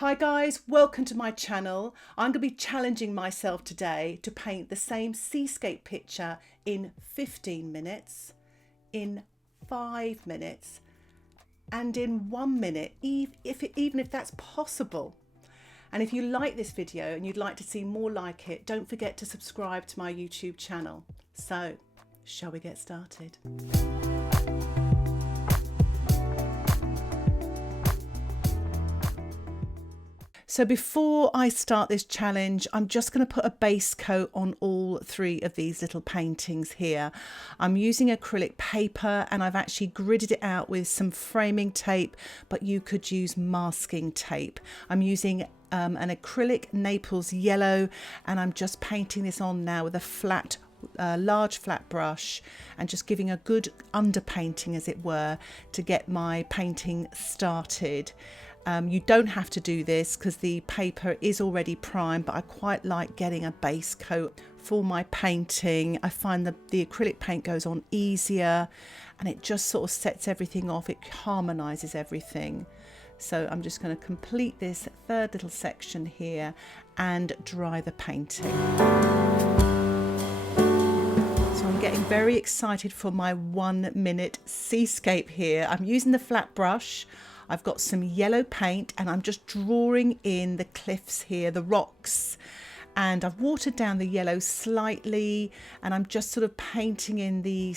Hi guys, welcome to my channel. I'm going to be challenging myself today to paint the same seascape picture in 15 minutes, in 5 minutes and in 1 minute, even if that's possible. And if you like this video and you'd like to see more like it, don't forget to subscribe to my YouTube channel. So, shall we get started? So before I start this challenge, I'm just going to put a base coat on all three of these little paintings here. I'm using acrylic paper and I've actually gridded it out with some framing tape, but you could use masking tape. I'm using an acrylic Naples yellow and I'm just painting this on now with a large flat brush and just giving a good underpainting, as it were, to get my painting started. You don't have to do this because the paper is already primed, but I quite like getting a base coat for my painting. I find that the acrylic paint goes on easier and it just sort of sets everything off. It harmonises everything. So I'm just going to complete this third little section here and dry the painting. So I'm getting very excited for my 1 minute seascape here. I'm using the flat brush. I've got some yellow paint and I'm just drawing in the cliffs here, the rocks, and I've watered down the yellow slightly and I'm just sort of painting in the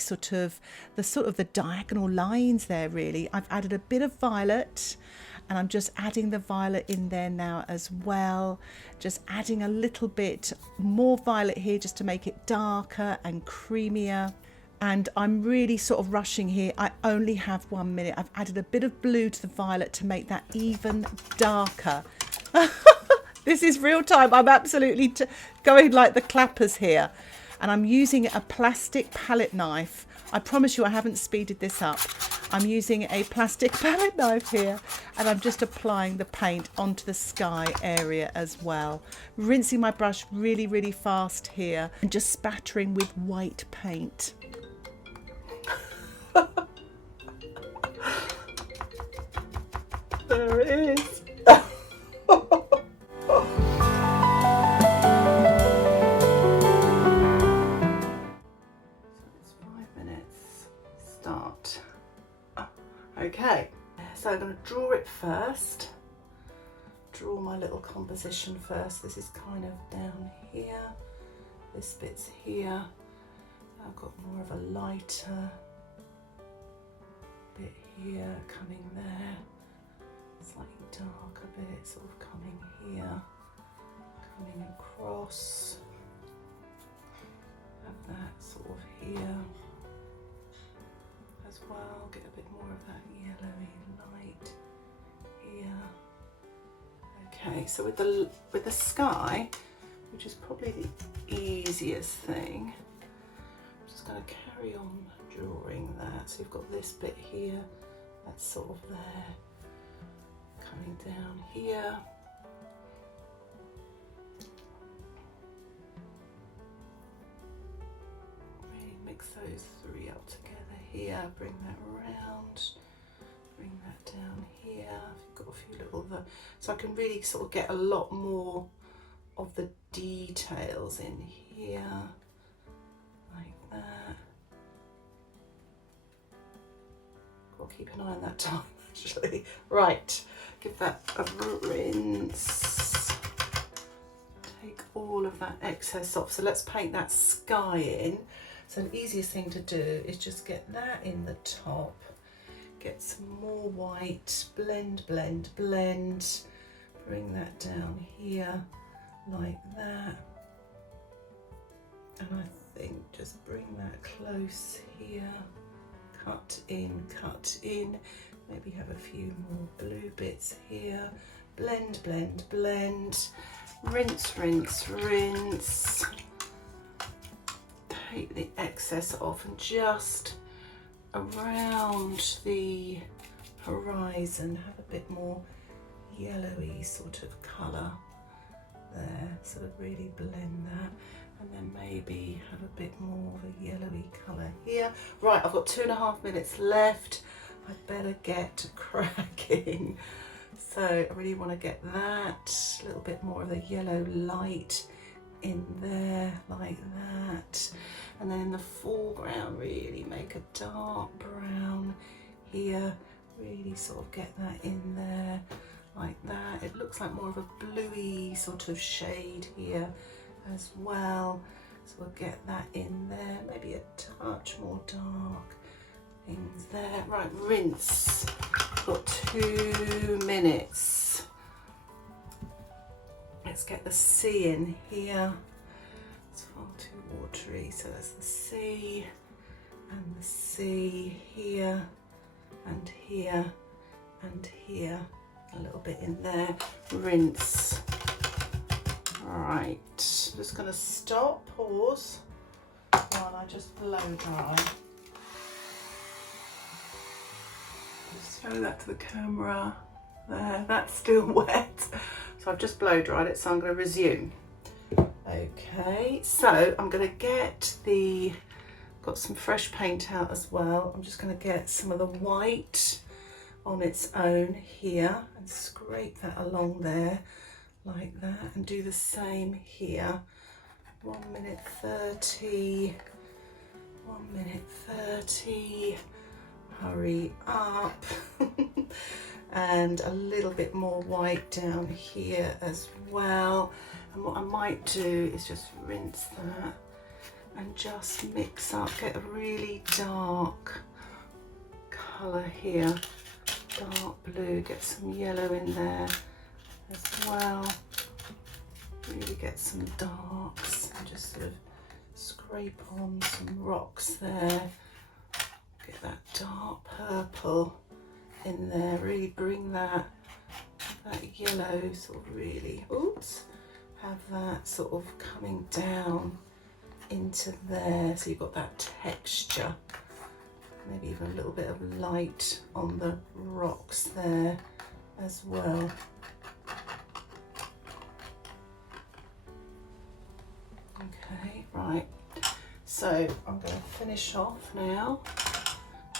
diagonal lines there really. I've added a bit of violet and I'm just adding the violet in there now as well. Just adding a little bit more violet here just to make it darker and creamier. And I'm really sort of rushing here. I only have 1 minute. I've added a bit of blue to the violet to make that even darker. This is real time. I'm absolutely going like the clappers here. And I'm using a plastic palette knife. I promise you I haven't speeded this up. I'm using a plastic palette knife here and I'm just applying the paint onto the sky area as well. Rinsing my brush really, really fast here and just spattering with white paint. There it is. So it's 5 minutes. Start. Okay, so I'm going to draw it first. Draw my little composition first. This is kind of down here. This bit's here. I've got more of a lighter bit here, coming there. Slightly darker bit, sort of coming here, coming across. Have that sort of here as well. Get a bit more of that yellowy light here. Okay, so with the sky, which is probably the easiest thing, I'm just going to carry on drawing that. So you've got this bit here, that's sort of there. Coming down here. Really mix those three up together here. Bring that around. Bring that down here. I've got a few little so I can really sort of get a lot more of the details in here, like that. Got to keep an eye on that time actually. Right. Give that a rinse. Take all of that excess off. So let's paint that sky in. So the easiest thing to do is just get that in the top. Get some more white. Blend, blend, blend. Bring that down here like that. And I think just bring that close here. Cut in, cut in. Maybe have a few more blue bits here. Blend, blend, blend. Rinse, rinse, rinse. Take the excess off and just around the horizon have a bit more yellowy sort of colour there. Sort of really blend that. And then maybe have a bit more of a yellowy colour here. Right, I've got 2.5 minutes left. I'd better get cracking. So I really want to get that, a little bit more of the yellow light in there, like that. And then in the foreground, really make a dark brown here, really sort of get that in there, like that. It looks like more of a bluey sort of shade here as well. So we'll get that in there, maybe a touch more dark things there. Right, rinse. Got 2 minutes. Let's get the sea in here. It's far too watery, so there's the sea and the sea here and here and here. A little bit in there. Rinse. Right, just going to stop, pause, while I just blow dry. Just show that to the camera. There, that's still wet. So I've just blow dried it, so I'm going to resume. Okay, so I'm going to get got some fresh paint out as well. I'm just going to get some of the white on its own here and scrape that along there like that, and do the same here. 1 minute 30, 1 minute 30, hurry up. And a little bit more white down here as well. And what I might do is just rinse that and just mix up, get a really dark colour here, dark blue, get some yellow in there as well. Really get some darks and just sort of scrape on some rocks there. Get that dark purple in there, really bring that yellow sort of really, oops, have that sort of coming down into there, so you've got that texture. Maybe even a little bit of light on the rocks there as well. Okay, right, so I'm going to finish off now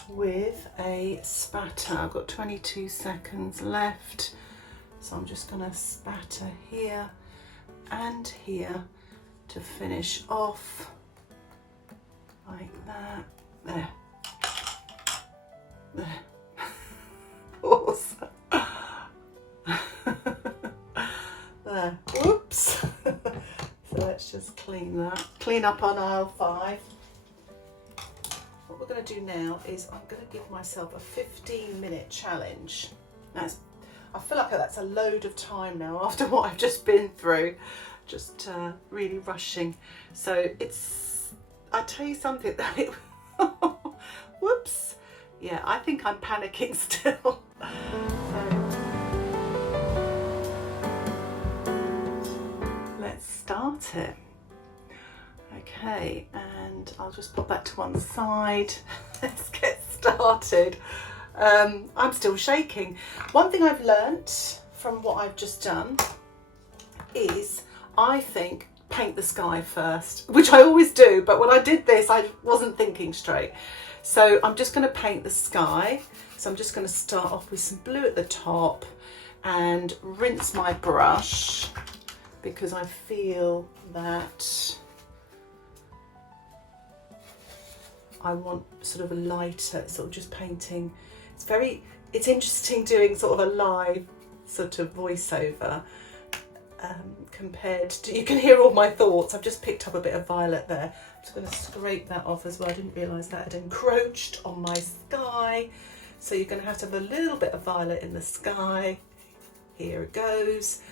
with a spatter. I've got 22 seconds left, so I'm just going to spatter here and here to finish off like that. There, there. Awesome. There, whoops. So let's just clean up on aisle 5. What we're going to do now is I'm going to give myself a 15-minute challenge. I feel like that's a load of time now after what I've just been through, just really rushing. So I tell you something, that it, whoops, yeah, I think I'm panicking still. Let's start it. Okay, and I'll just pop that to one side. Let's get started. I'm still shaking. One thing I've learnt from what I've just done is I think paint the sky first, which I always do, but when I did this I wasn't thinking straight. So I'm just going to paint the sky. So I'm just going to start off with some blue at the top and rinse my brush, because I feel that I want sort of a lighter, sort of just painting. It's interesting doing sort of a live sort of voiceover compared to, you can hear all my thoughts. I've just picked up a bit of violet there. I'm just going to scrape that off as well. I didn't realise that had encroached on my sky. So you're going to have a little bit of violet in the sky. Here it goes.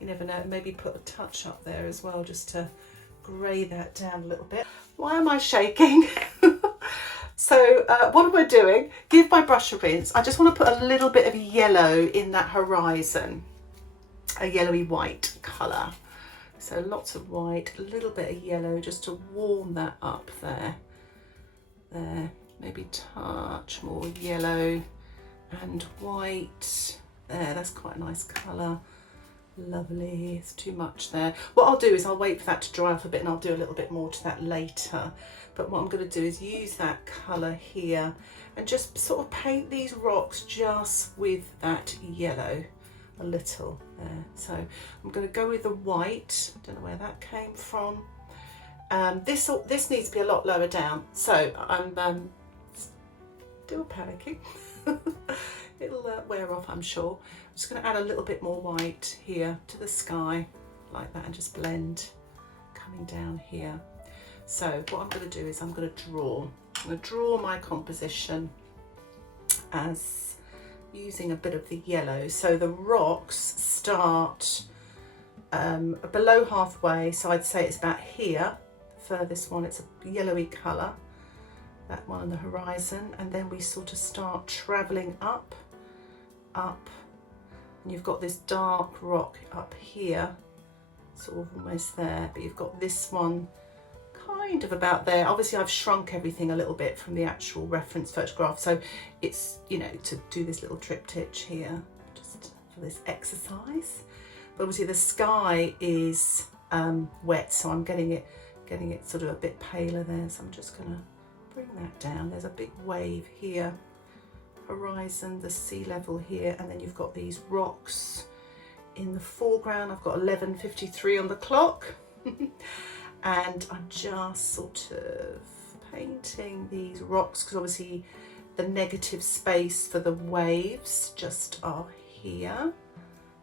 You never know, maybe put a touch up there as well, just to grey that down a little bit. Why am I shaking? So what am I doing? Give my brush a rinse. I just want to put a little bit of yellow in that horizon, a yellowy white colour. So lots of white, a little bit of yellow, just to warm that up there. There, maybe touch more yellow and white. There, that's quite a nice colour. Lovely, it's too much there. What I'll do is I'll wait for that to dry off a bit and I'll do a little bit more to that later. But what I'm going to do is use that colour here and just sort of paint these rocks just with that yellow. a little there. So I'm going to go with the white. Don't know where that came from. This needs to be a lot lower down, so I'm still panicking. It'll wear off, I'm sure. I'm just going to add a little bit more white here to the sky like that, and just blend coming down here. So what I'm going to do is I'm going to draw my composition as using a bit of the yellow. So the rocks start below halfway, so I'd say it's about here. The furthest one, it's a yellowy colour, that one on the horizon, and then we sort of start travelling up, and you've got this dark rock up here, sort of almost there, but you've got this one kind of about there. Obviously I've shrunk everything a little bit from the actual reference photograph, so it's, you know, to do this little triptych here just for this exercise. But obviously the sky is wet, so I'm getting it sort of a bit paler there, so I'm just going to bring that down. There's a big wave here, horizon, the sea level here, and then you've got these rocks in the foreground. I've got 11:53 on the clock. And I'm just sort of painting these rocks, because obviously the negative space for the waves just are here.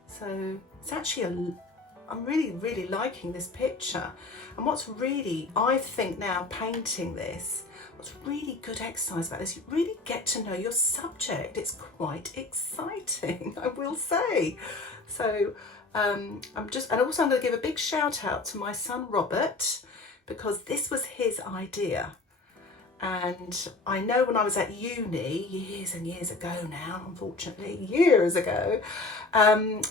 So it's actually I'm really liking this picture. And what's really, I think now, painting this, what's really good exercise about this, you really get to know your subject. It's quite exciting, I will say. So and also I'm going to give a big shout out to my son Robert, because this was his idea. And I know when I was at uni, years and years ago now, unfortunately, years ago,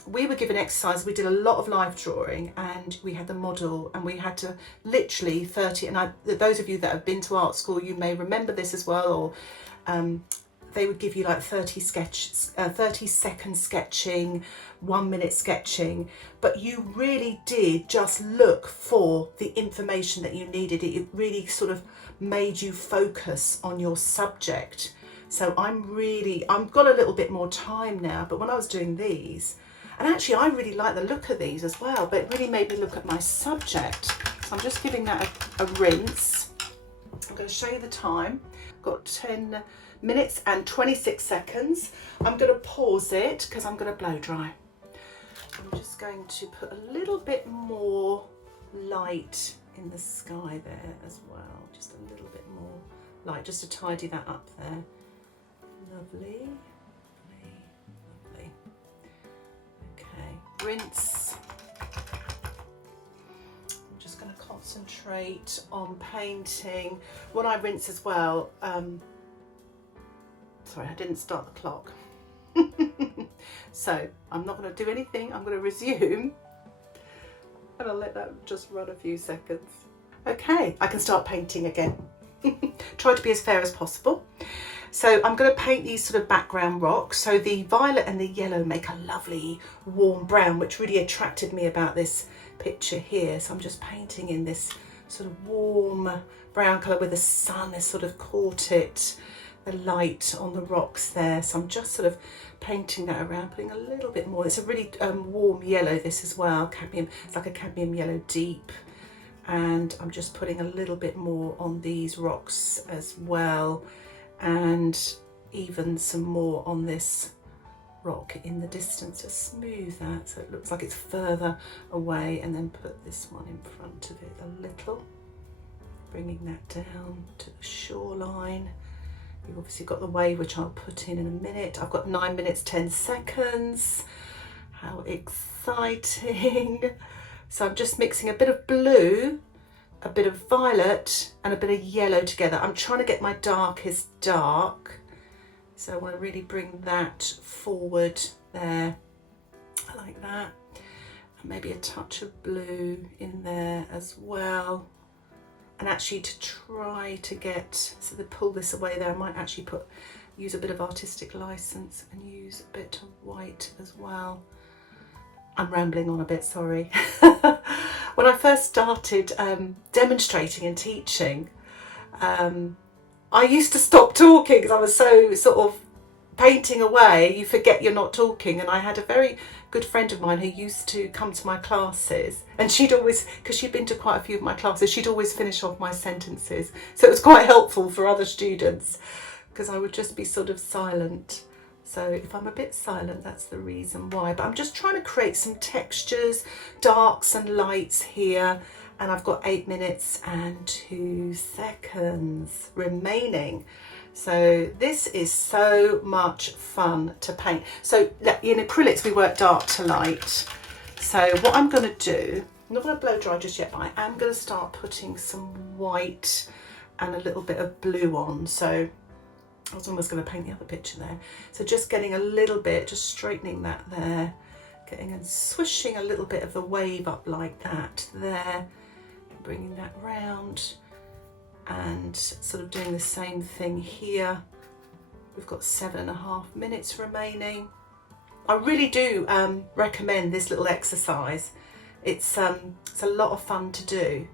we were given exercise. We did a lot of live drawing, and we had the model, and we had to literally 30, and those of you that have been to art school, you may remember this as well, or they would give you like 30 second sketching, 1 minute sketching, but you really did just look for the information that you needed. It really sort of made you focus on your subject. So I've got a little bit more time now, but when I was doing these, and actually I really like the look of these as well, but it really made me look at my subject. So I'm just giving that a rinse. I'm going to show you the time. I've got 10 minutes and 26 seconds. I'm going to pause it because I'm going to blow dry. I'm just going to put a little bit more light in the sky there as well, just a little bit more light, just to tidy that up there. Lovely, lovely. Okay, rinse. I'm just going to concentrate on painting. When I rinse as well, sorry, I didn't start the clock. So I'm not going to do anything. I'm going to resume, and I'll let that just run a few seconds. Okay, I can start painting again. Try to be as fair as possible. So I'm going to paint these sort of background rocks. So the violet and the yellow make a lovely warm brown, which really attracted me about this picture here. So I'm just painting in this sort of warm brown colour where the sun has sort of caught it, the light on the rocks there. So I'm just sort of painting that around, putting a little bit more. It's a really warm yellow, this as well, cadmium. It's like a cadmium yellow deep. And I'm just putting a little bit more on these rocks as well, and even some more on this rock in the distance to smooth that so it looks like it's further away, and then put this one in front of it a little, bringing that down to the shoreline. You've obviously got the wave, which I'll put in a minute. I've got 9 minutes 10 seconds. How exciting. So I'm just mixing a bit of blue, a bit of violet, and a bit of yellow together. I'm trying to get my darkest dark, so I want to really bring that forward there, like that, and maybe a touch of blue in there as well. And actually, to try to get, so to pull this away there, I might actually use a bit of artistic license and use a bit of white as well. I'm rambling on a bit, sorry. When I first started demonstrating and teaching, I used to stop talking because I was so sort of painting away, you forget you're not talking. And I had a very good friend of mine who used to come to my classes, and she'd always, because she'd been to quite a few of my classes, she'd always finish off my sentences. So it was quite helpful for other students, because I would just be sort of silent. So if I'm a bit silent, that's the reason why. But I'm just trying to create some textures, darks and lights here. And I've got 8 minutes and 2 seconds remaining. So this is so much fun to paint. So in acrylics, we work dark to light. So what I'm going to do, I'm not going to blow dry just yet, but I am going to start putting some white and a little bit of blue on. So I was almost going to paint the other picture there. So just getting a little bit, just straightening that there, getting and swishing a little bit of the wave up like that there, bringing that round, and sort of doing the same thing here. We've got 7.5 minutes remaining. I really do recommend this little exercise. It's a lot of fun to do.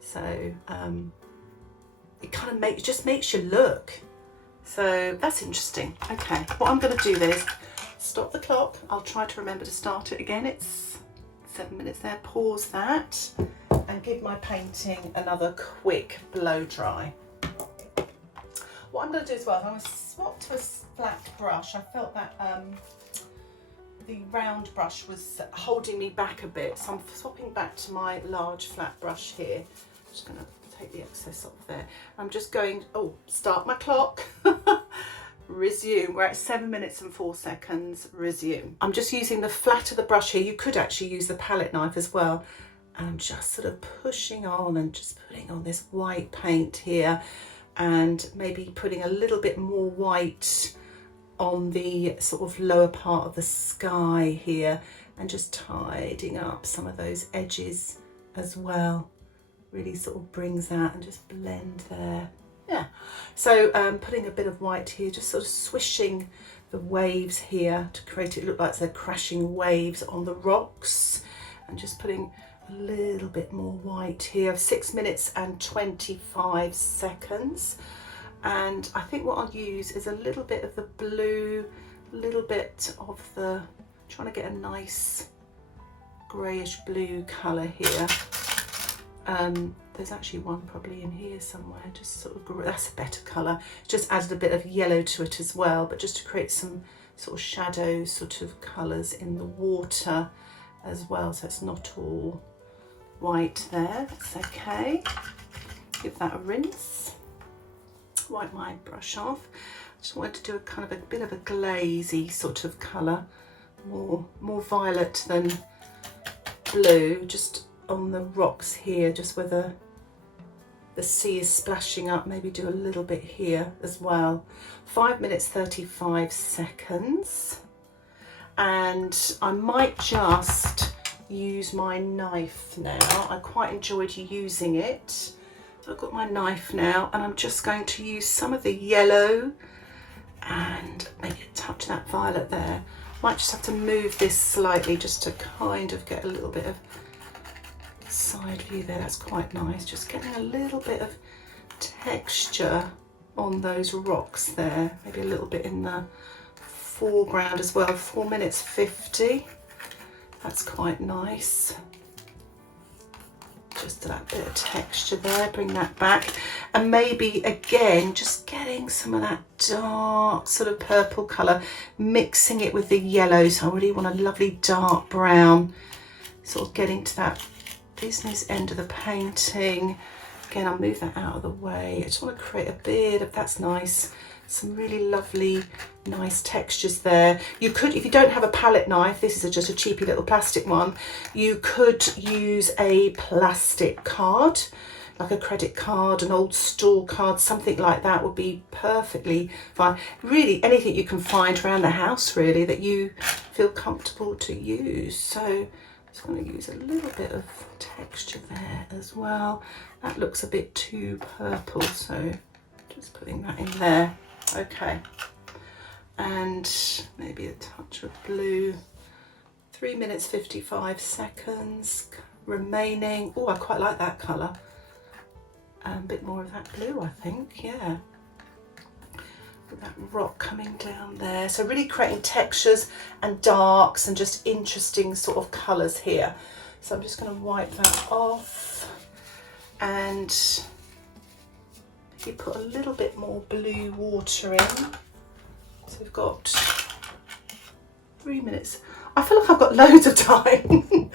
So it kind of just makes you look. So that's interesting. Okay, what I'm going to do then is stop the clock. I'll try to remember to start it again. It's 7 minutes there. Pause that and give my painting another quick blow dry. What I'm going to do as well is I'm going to swap to a flat brush. I felt that the round brush was holding me back a bit, so I'm swapping back to my large flat brush here. Just going to take the excess off there. I'm just going, start my clock. Resume. We're at 7 minutes and 4 seconds. Resume. I'm just using the flat of the brush here. You could actually use the palette knife as well. And I'm just sort of pushing on and just putting on this white paint here, and maybe putting a little bit more white on the sort of lower part of the sky here, and just tidying up some of those edges as well. Really sort of brings that and just blend there. Yeah, so putting a bit of white here, just sort of swishing the waves here to create it look like they're crashing waves on the rocks, and just putting a little bit more white here. 6 minutes and 25 seconds. And I think what I'll use is a little bit of the blue, a little bit of the, trying to get a nice greyish blue colour here. There's actually one probably in here somewhere, just sort of, that's a better colour. Just added a bit of yellow to it as well, but just to create some sort of shadow sort of colours in the water as well, so it's not all white there. That's okay. Give that a rinse. Wipe my brush off. Just wanted to do a kind of a bit of a glazy sort of colour, more violet than blue, just on the rocks here, just where the sea is splashing up. Maybe do a little bit here as well. 5 minutes 35 seconds, and I might just use my knife now. I quite enjoyed using it. So I've got my knife now, and I'm just going to use some of the yellow and maybe touch that violet there. Might just have to move this slightly just to kind of get a little bit of side view there. That's quite nice. Just getting a little bit of texture on those rocks there. Maybe a little bit in the foreground as well. 4 minutes 50. That's quite nice. Just that bit of texture there, bring that back, and maybe again just getting some of that dark sort of purple colour, mixing it with the yellow. So I really want a lovely dark brown, sort of getting to that business end of the painting. Again, I'll move that out of the way. I just want to create a bit of, that's nice, some really lovely nice textures there. You could, if you don't have a palette knife, this is just a cheapy little plastic one, you could use a plastic card, like a credit card, an old store card, something like that would be perfectly fine. Really anything you can find around the house really that you feel comfortable to use. So I'm just going to use a little bit of texture there as well. That looks a bit too purple, so just putting that in there. Okay, and maybe a touch of blue. 3 minutes 55 seconds remaining. Oh, I quite like that colour. A bit more of that blue, I think, yeah. that rock coming down there. So really creating textures and darks and just interesting sort of colours here. So I'm just going to wipe that off and maybe put a little bit more blue water in. So we've got 3 minutes. I feel like I've got loads of time.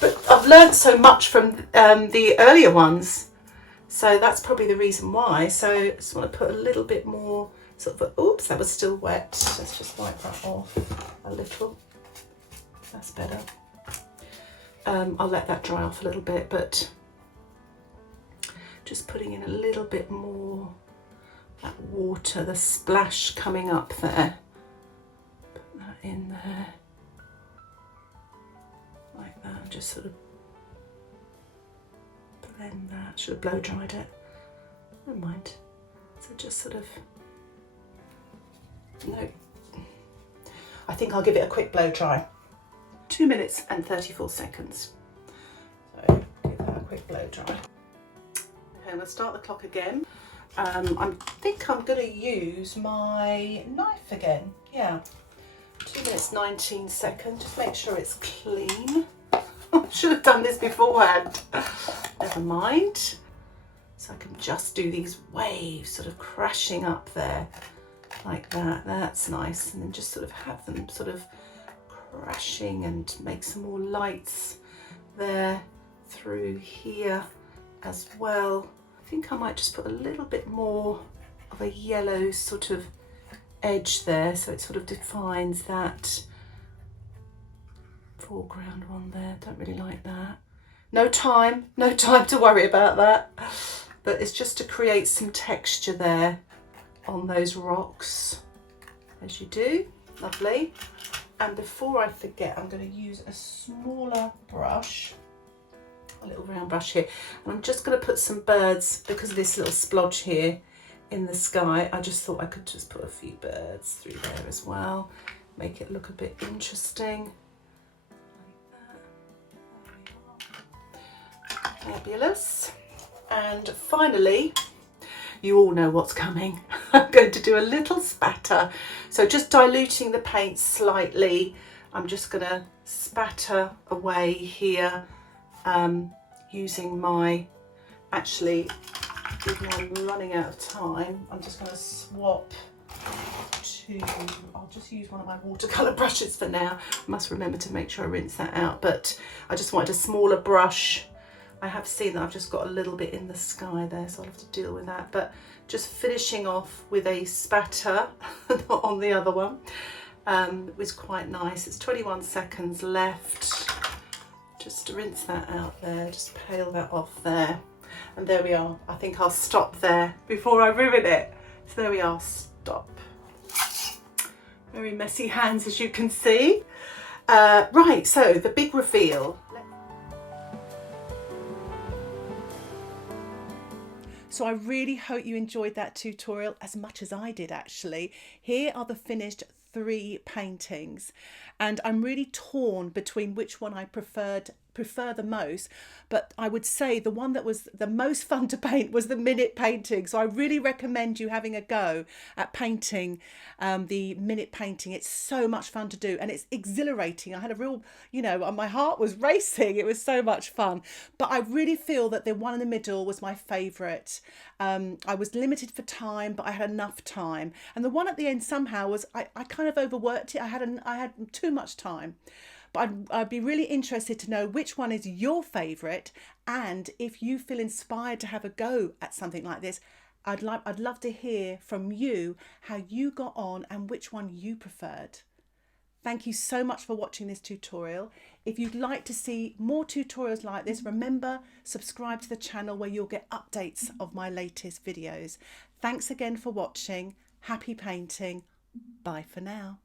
But I've learned so much from the earlier ones. So that's probably the reason why. So I just want to put a little bit more sort of, oops, that was still wet. Let's just wipe that off a little. That's better. I'll let that dry off a little bit, but just putting in a little bit more that water, the splash coming up there. Put that in there. Like that, just sort of blend that. Should have blow dried it. Never mind. So just sort of, no. I think I'll give it a quick blow dry. 2 minutes and 34 seconds. So give that a quick blow dry. Okay, I'm going to start the clock again. I think I'm going to use my knife again. Yeah. 2 minutes 19 seconds. Just make sure it's clean. I should have done this beforehand. Never mind. So I can just do these waves sort of crashing up there like that. That's nice. And then just sort of have them sort of crashing and make some more lights there through here as well. I think I might just put a little bit more of a yellow sort of edge there, so it sort of defines that foreground one there. Don't really like that. No time to worry about that, but it's just to create some texture there on those rocks, as you do. Lovely. And before I forget, I'm going to use a smaller brush, a little round brush here, and I'm just going to put some birds, because of this little splodge here in the sky. I just thought I could just put a few birds through there as well, make it look a bit interesting. Fabulous. And finally, you all know what's coming. I'm going to do a little spatter. So just diluting the paint slightly. I'm just going to spatter away here using my, actually, even though I'm running out of time, I'm just going to swap to, I'll just use one of my watercolour brushes for now. I must remember to make sure I rinse that out, but I just wanted a smaller brush. I have seen that I've just got a little bit in the sky there, so I'll have to deal with that. But just finishing off with a spatter on the other one was quite nice. It's 21 seconds left. Just rinse that out there, just peel that off there. And there we are. I think I'll stop there before I ruin it. So there we are, stop. Very messy hands, as you can see. Right, so the big reveal. So I really hope you enjoyed that tutorial as much as I did, actually. Here are the finished 3 paintings, and I'm really torn between which one I prefer the most, but I would say the one that was the most fun to paint was the Minute painting. So I really recommend you having a go at painting the Minute painting. It's so much fun to do, and it's exhilarating. I had a real, my heart was racing. It was so much fun. But I really feel that the one in the middle was my favourite. I was limited for time, but I had enough time. And the one at the end somehow was, I kind of overworked it. I had too much time. But I'd be really interested to know which one is your favourite, and if you feel inspired to have a go at something like this, I'd love to hear from you how you got on and which one you preferred. Thank you so much for watching this tutorial. If you'd like to see more tutorials like this, remember, subscribe to the channel where you'll get updates of my latest videos. Thanks again for watching. Happy painting. Bye for now.